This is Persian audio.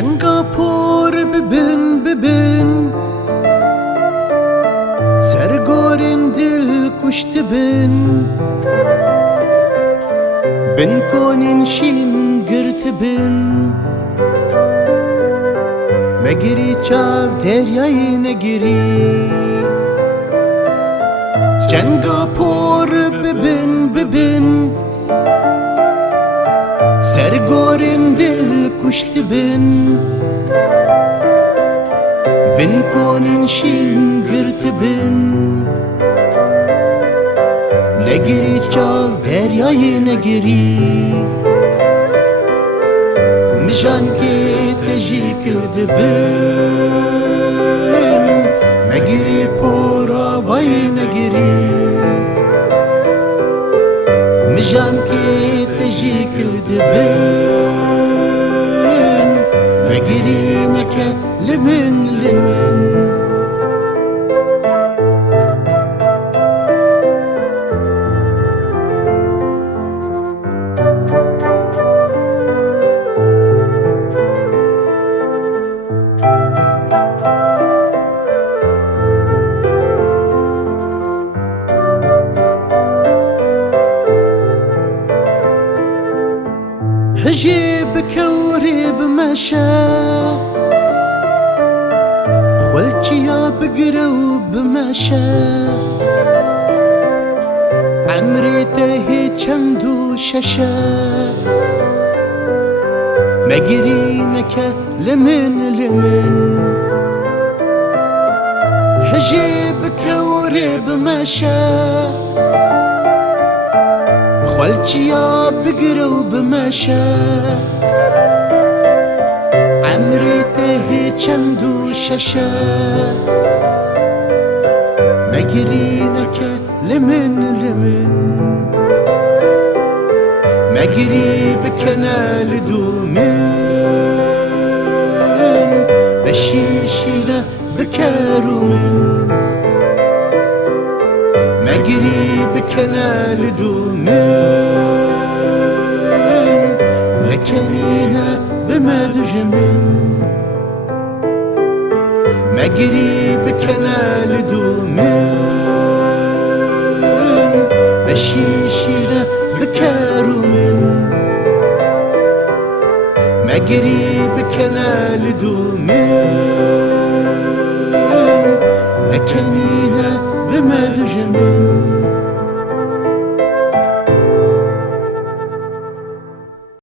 Şengapur bibin Sergorin dil kuştu bin konin şin girtibin Megiri çav deryayı negiri Şengapur bibin Sergorin dil kuştu bin konin şin girtibin Negiri çav deryayı negiri Mijan ki teji kirdibin Negiri pora vay negiri Mijan ki teji kirdibin Negiri neke limin هجي بكوري بمشى خلتي يا بقرو بمشى عمري تهي چمدو ششا مقرينك لمن هجي بكوري بمشى خلتي يا بقرو بمشى عمري تهي چمدو ششا مقرينك لمن مقري بكنال دومن بشيشينا بكارو من مقري بكنال دومن لكنينا بمدجمن مقري بكنال دومن بشيشينا بكارو من مقري بكنال دومن